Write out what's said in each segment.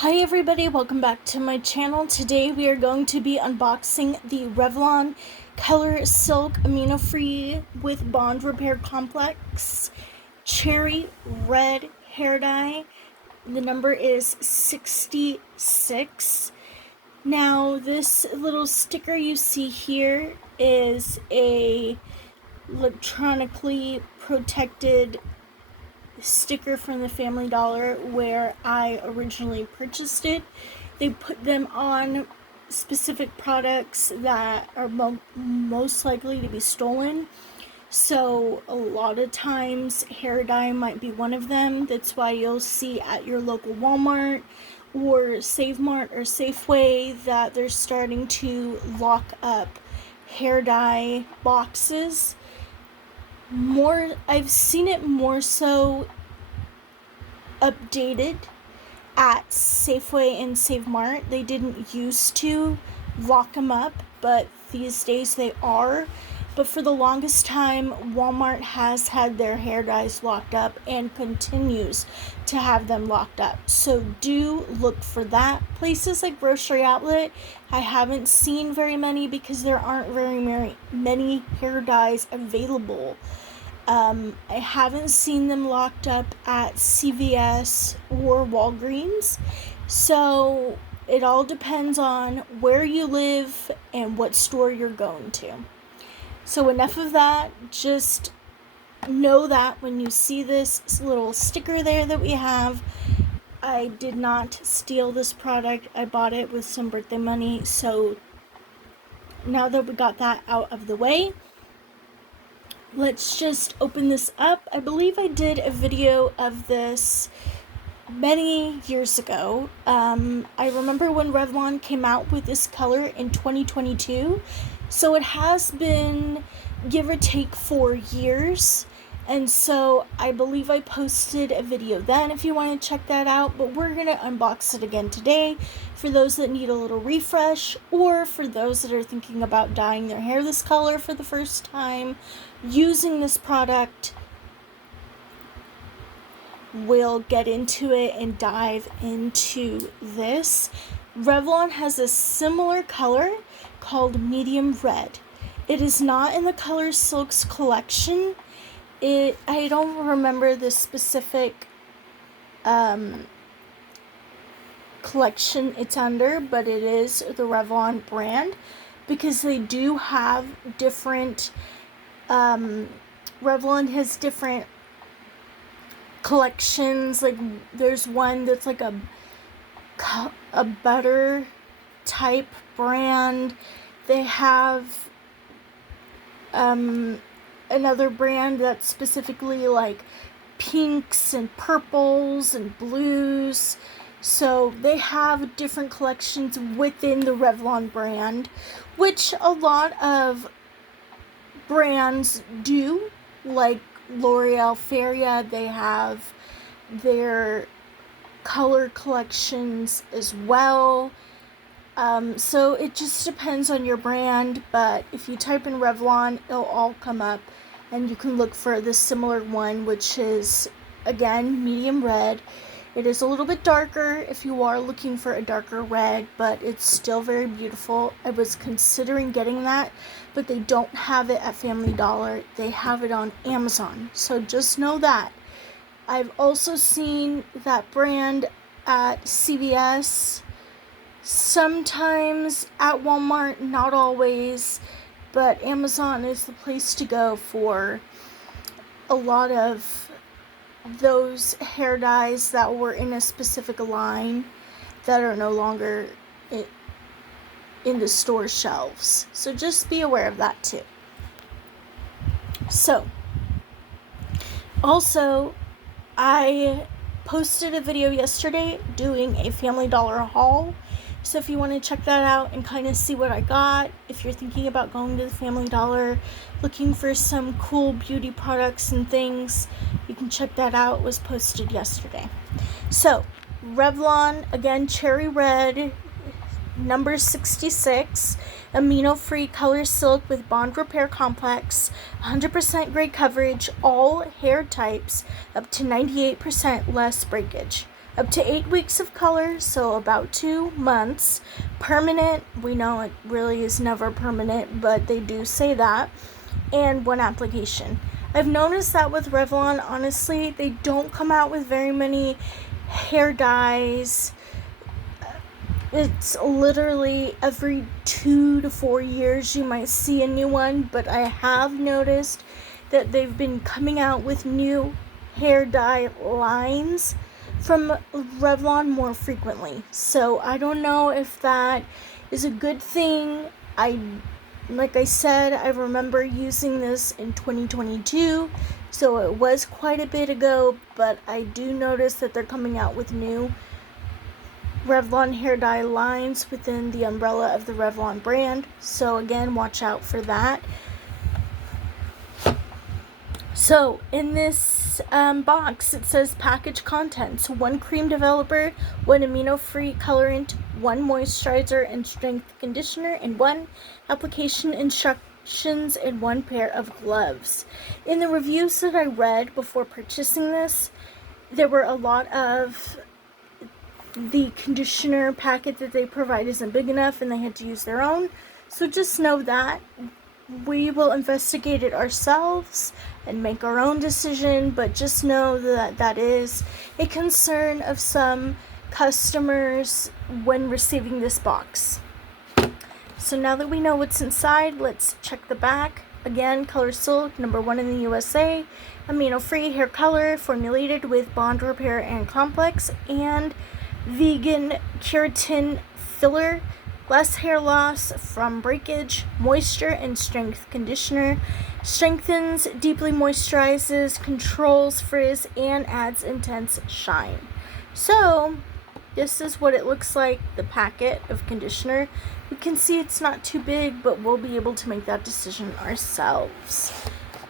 Hi everybody, welcome back to my channel. Today we are going to be unboxing the Revlon Color Silk Amino Free with Bond Repair Complex Cherry Red Hair Dye. The number is 66. Now this little sticker you see here is a electronically protected sticker from the Family Dollar where I originally purchased it. They put them on specific products that are most likely to be stolen. So a lot of times hair dye might be one of them. That's why you'll see at your local Walmart or Save Mart or Safeway that they're starting to lock up hair dye boxes. I've seen it more so updated at Safeway and Save Mart. They didn't used to lock them up, but these days they are. But for the longest time, Walmart has had their hair dyes locked up and continues to have them locked up. So do look for that. Places like Grocery Outlet, I haven't seen very many because there aren't very many hair dyes available. I haven't seen them locked up at CVS or Walgreens, so it all depends on where you live and what store you're going to. So enough of that, just know that when you see this little sticker there that we have, I did not steal this product. I bought it with some birthday money, so now that we got that out of the way, let's just open this up. I believe I did a video of this many years ago. I remember when Revlon came out with this color in 2022. So it has been, give or take, 4 years. And so I believe I posted a video then if you want to check that out. But we're going to unbox it again today for those that need a little refresh, or for those that are thinking about dyeing their hair this color for the first time. Using this product, we'll get into it and dive into this. Revlon has a similar color called medium red. It is not in the Color Silks collection. I don't remember the specific collection it's under, but it is the Revlon brand, because they do have different Revlon has different collections. Like there's one that's like a butter type brand. They have another brand that's specifically like pinks and purples and blues. So they have different collections within the Revlon brand, which a lot of brands do, like L'Oreal Feria. They have their color collections as well. So it just depends on your brand, but if you type in Revlon, it'll all come up, and you can look for the similar one, which is, again, medium red. It is a little bit darker if you are looking for a darker red, but it's still very beautiful. I was considering getting that, but they don't have it at Family Dollar. They have it on Amazon, so just know that. I've also seen that brand at CVS, sometimes at Walmart, not always, but Amazon is the place to go for a lot of those hair dyes that were in a specific line that are no longer in the store shelves. So just be aware of that too. So, also, I posted a video yesterday doing a Family Dollar haul. So if you want to check that out and kind of see what I got, if you're thinking about going to the Family Dollar, looking for some cool beauty products and things, you can check that out. It was posted yesterday. So, Revlon, again, Cherry Red, number 66, amino-free color silk with bond repair complex, 100% grade coverage, all hair types, up to 98% less breakage. Up to 8 weeks of color, so about 2 months. Permanent, we know it really is never permanent, but they do say that. And 1 application. I've noticed that with Revlon, honestly, they don't come out with very many hair dyes. It's literally every 2 to 4 years you might see a new one, but I have noticed that they've been coming out with new hair dye lines from Revlon more frequently. So I don't know if that is a good thing. Like I said, I remember using this in 2022, so it was quite a bit ago, but I do notice that they're coming out with new Revlon hair dye lines within the umbrella of the Revlon brand. So again, watch out for that. So in this box, it says package contents: 1 cream developer, 1 amino-free colorant, 1 moisturizer and strength conditioner, and 1 application instructions, and 1 pair of gloves. In the reviews that I read before purchasing this, there were a lot of the conditioner packet that they provide isn't big enough and they had to use their own. So just know that. We will investigate it ourselves and make our own decision, but just know that that is a concern of some customers when receiving this box. So now that we know what's inside, let's check the back. Again, Color Silk, number 1 in the USA, amino-free hair color, formulated with bond repair and complex, and vegan keratin filler, less hair loss from breakage, moisture and strength conditioner, strengthens, deeply moisturizes, controls frizz, and adds intense shine. So this is what it looks like, the packet of conditioner. You can see it's not too big, but we'll be able to make that decision ourselves.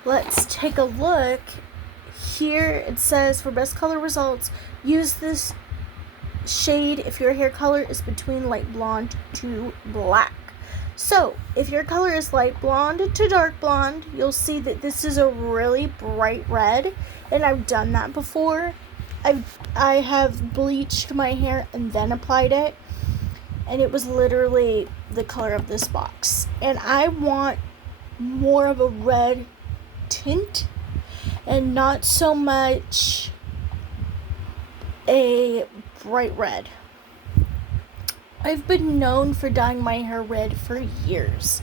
Let's take a look. Here it says, for best color results, use this shade if your hair color is between light blonde to black. So if your color is light blonde to dark blonde, you'll see that this is a really bright red, and I've done that before. I have bleached my hair and then applied it, and it was literally the color of this box. And I want more of a red tint and not so much a bright red. I've been known for dyeing my hair red for years,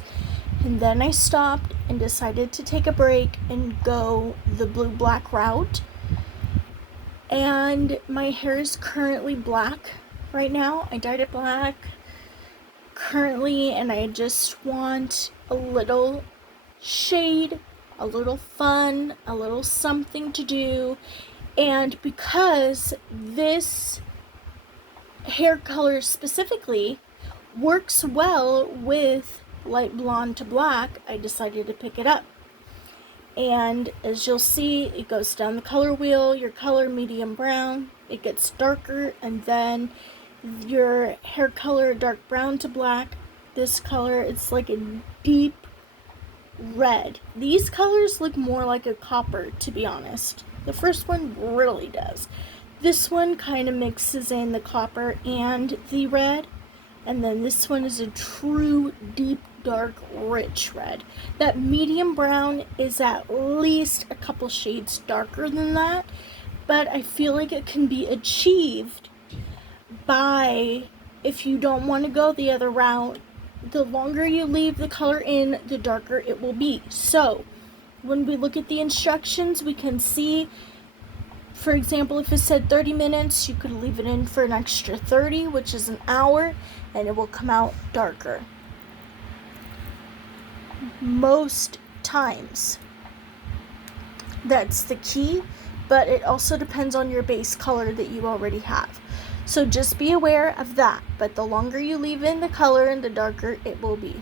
and then I stopped and decided to take a break and go the blue-black route, and my hair is currently black right now. I dyed it black currently, and I just want a little shade, a little fun, a little something to do. And because this hair color specifically works well with light blonde to black, I decided to pick it up. And as you'll see, it goes down the color wheel. Your color medium brown, it gets darker, and then your hair color dark brown to black. This color, it's like a deep red. These colors look more like a copper, to be honest. The first one really does. This one kind of mixes in the copper and the red, and then this one is a true deep dark rich red. That medium brown is at least a couple shades darker than that, but I feel like it can be achieved by, if you don't want to go the other route, the longer you leave the color in, the darker it will be. So when we look at the instructions, we can see, for example, if it said 30 minutes, you could leave it in for an extra 30, which is an hour, and it will come out darker. Most times. That's the key, but it also depends on your base color that you already have. So just be aware of that, but the longer you leave in the color and the darker it will be.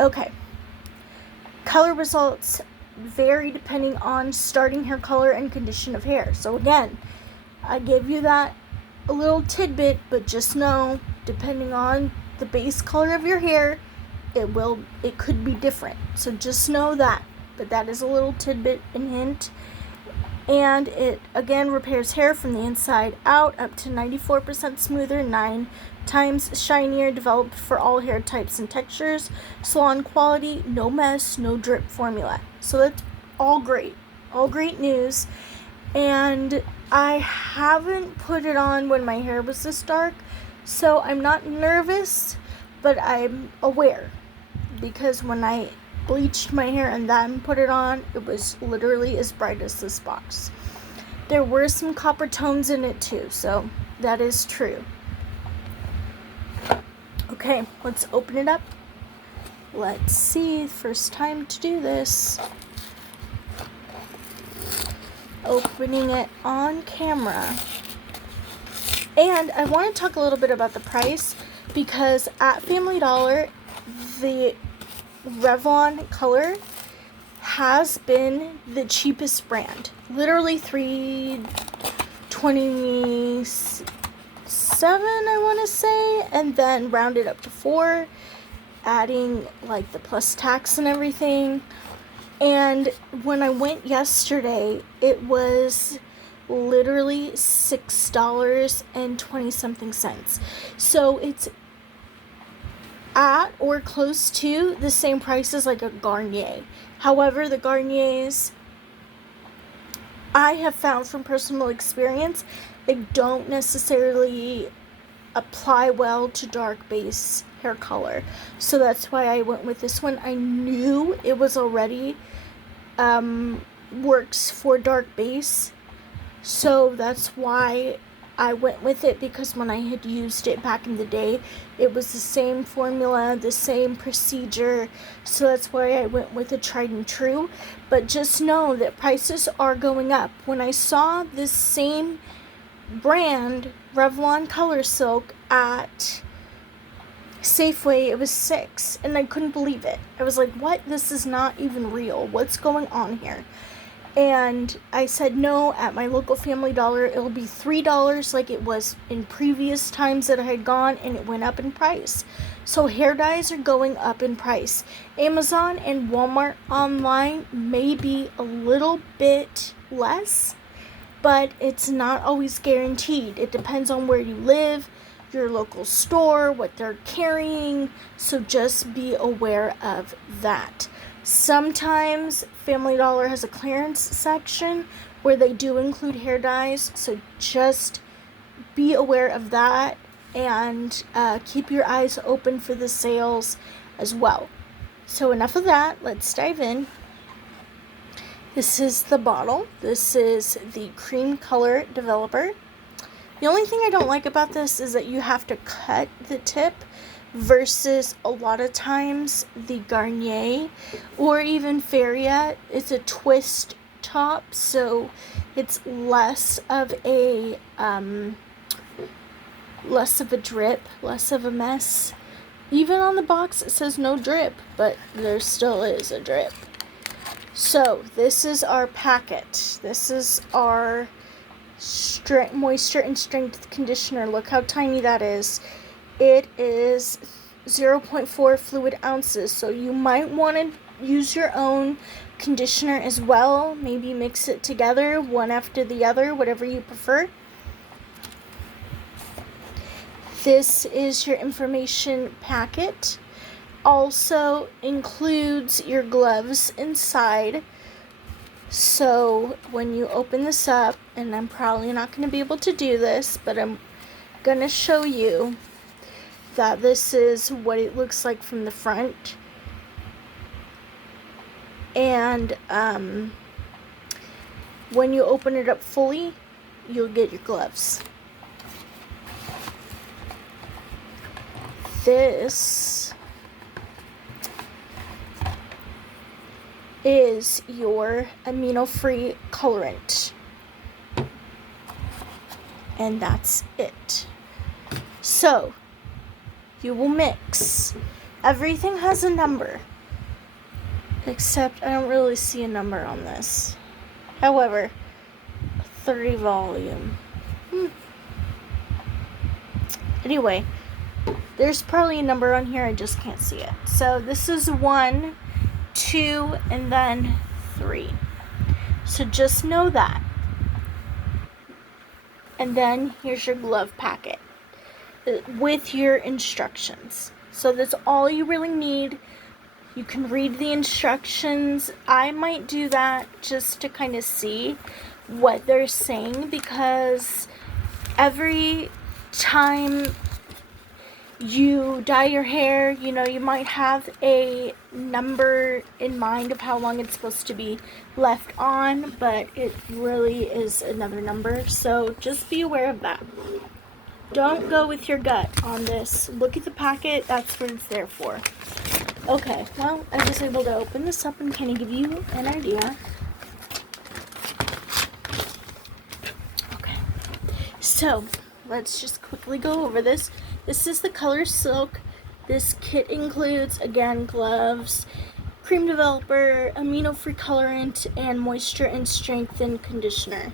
Okay. Color results vary depending on starting hair color and condition of hair. So again, I gave you that a little tidbit, but just know, depending on the base color of your hair, it could be different. So just know that. But that is a little tidbit and hint. And it again repairs hair from the inside out, up to 94% smoother, 9 times shinier, developed for all hair types and textures, salon quality, no mess, no drip formula. So that's all great news. And I haven't put it on when my hair was this dark, so I'm not nervous, but I'm aware, because when I bleached my hair and then put it on, it was literally as bright as this box. There were some copper tones in it too, so that is true. Okay, let's open it up. Let's see, first time to do this. Opening it on camera. And I want to talk a little bit about the price, because at Family Dollar, the Revlon color has been the cheapest brand. Literally $3.27, I want to say, and then rounded up to $4, adding like the plus tax and everything. And when I went yesterday, it was literally $6.20. So it's at or close to the same price as like a Garnier. However, the Garniers, I have found from personal experience, they don't necessarily apply well to dark base hair color. So that's why I went with this one. I knew it was already works for dark base, so that's why I went with it, because when I had used it back in the day, it was the same formula, the same procedure, so that's why I went with a tried and true. But just know that prices are going up. When I saw this same brand, Revlon Color Silk, at Safeway, it was $6, and I couldn't believe it. I was like, what? This is not even real. What's going on here? And I said, no, at my local Family Dollar, it'll be $3 like it was in previous times that I had gone, and it went up in price. So hair dyes are going up in price. Amazon and Walmart online may be a little bit less, but it's not always guaranteed. It depends on where you live, your local store, what they're carrying, so just be aware of that. Sometimes Family Dollar has a clearance section where they do include hair dyes, so just be aware of that, and keep your eyes open for the sales as well. So enough of that, let's dive in. This is the bottle. This is the cream color developer. The only thing I don't like about this is that you have to cut the tip, versus a lot of times the Garnier or even Feria, it's a twist top, so it's less of a drip, less of a mess. Even on the box it says no drip, but there still is a drip. So this is our packet. This is our moisture and strength conditioner. Look how tiny that is. It is 0.4 fluid ounces, so you might want to use your own conditioner as well. Maybe mix it together, one after the other, whatever you prefer. This is your information packet. Also includes your gloves inside. So when you open this up, and I'm probably not going to be able to do this, but I'm going to show you that this is what it looks like from the front. And when you open it up fully, you'll get your gloves. This is your amino-free colorant. And that's it. So you will mix. Everything has a number, except I don't really see a number on this. However, 30 volume. Anyway, there's probably a number on here, I just can't see it. So this is 1, 2, and then 3. So just know that. And then here's your glove packet with your instructions. So that's all you really need. You can read the instructions. I might do that just to kind of see what they're saying, because every time you dye your hair, you know, you might have a number in mind of how long it's supposed to be left on, but it really is another number. So just be aware of that. Don't go with your gut on this. Look at the packet. That's what it's there for. Okay, well, I was able to open this up and kind of give you an idea. Okay, so let's just quickly go over this. This is the color Silk. This kit includes, again, gloves, cream developer, amino-free colorant, and moisture and strengthen conditioner.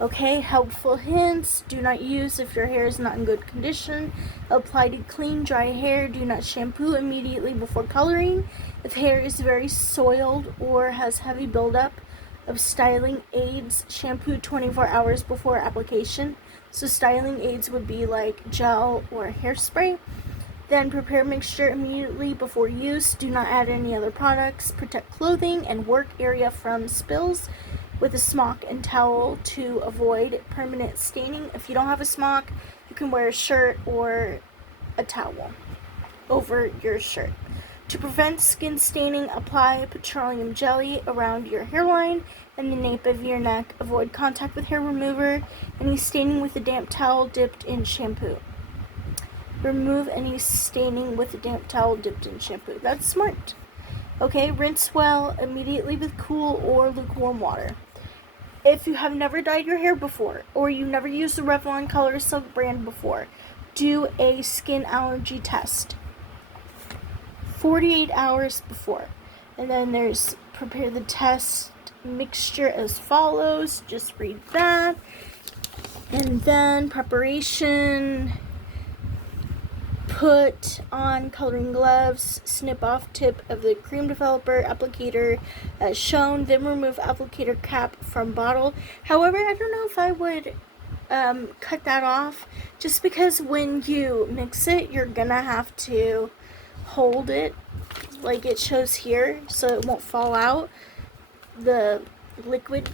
Okay, helpful hints: do not use if your hair is not in good condition. Apply to clean, dry hair. Do not shampoo immediately before coloring. If hair is very soiled or has heavy buildup of styling aids, shampoo 24 hours before application. So styling aids would be like gel or hairspray. Then prepare mixture immediately before use. Do not add any other products. Protect clothing and work area from spills with a smock and towel to avoid permanent staining. If you don't have a smock, you can wear a shirt or a towel over your shirt. To prevent skin staining, apply petroleum jelly around your hairline and the nape of your neck. Avoid contact with hair remover. Any staining with a damp towel dipped in shampoo. Remove any staining with a damp towel dipped in shampoo. That's smart. Okay, rinse well immediately with cool or lukewarm water. If you have never dyed your hair before, or you've never used the Revlon Color Silk brand before, do a skin allergy test 48 hours before. And then there's prepare the test mixture as follows. Just read that. And then preparation: put on coloring gloves, snip off tip of the cream developer applicator as shown, then remove applicator cap from bottle. However, I don't know if I would cut that off, just because when you mix it, you're gonna have to hold it like it shows here so it won't fall out, the liquid.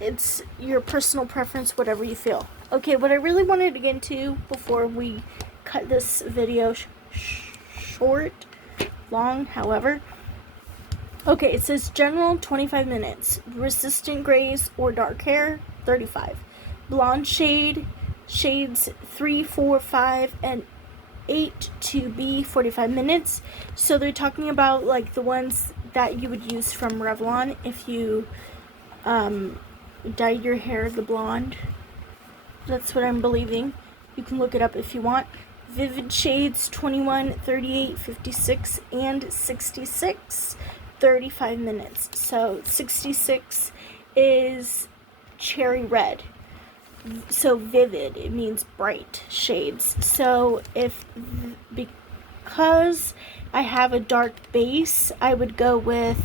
It's your personal preference, whatever you feel. Okay, what I really wanted to get into before we cut this video long, however. Okay, it says general 25 minutes, resistant grays or dark hair 35, blonde shades 3, 4, 5, and 8 to be 45 minutes. So they're talking about like the ones that you would use from Revlon if you dyed your hair the blonde. That's what I'm believing. You can look it up if you want. Vivid shades 21, 38, 56, and 66, 35 minutes. So 66 is cherry red. So vivid, it means bright shades. So because I have a dark base, I would go with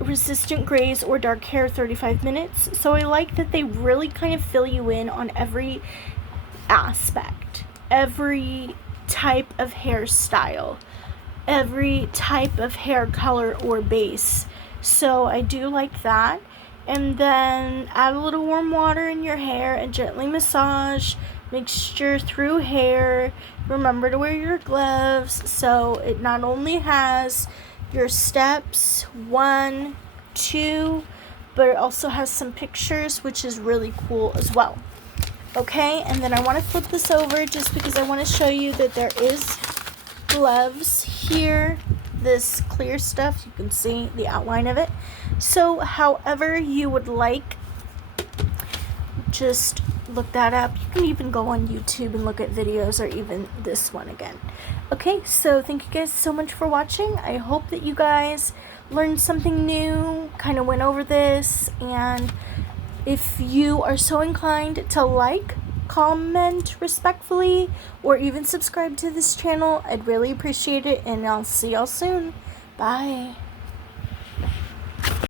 resistant grays or dark hair 35 minutes. So I like that they really kind of fill you in on every aspect, every type of hairstyle, every type of hair color or base. So I do like that. And then add a little warm water in your hair and gently massage mixture through hair. Remember to wear your gloves. So it not only has your steps 1, 2, but it also has some pictures, which is really cool as well. Okay, and then I want to flip this over just because I want to show you that there is gloves here. This clear stuff, you can see the outline of it. So however you would like, just look that up. You can even go on YouTube and look at videos, or even this one again. Okay, so thank you guys so much for watching. I hope that you guys learned something new, kind of went over this, and if you are so inclined to like, comment respectfully, or even subscribe to this channel, I'd really appreciate it, and I'll see y'all soon. Bye.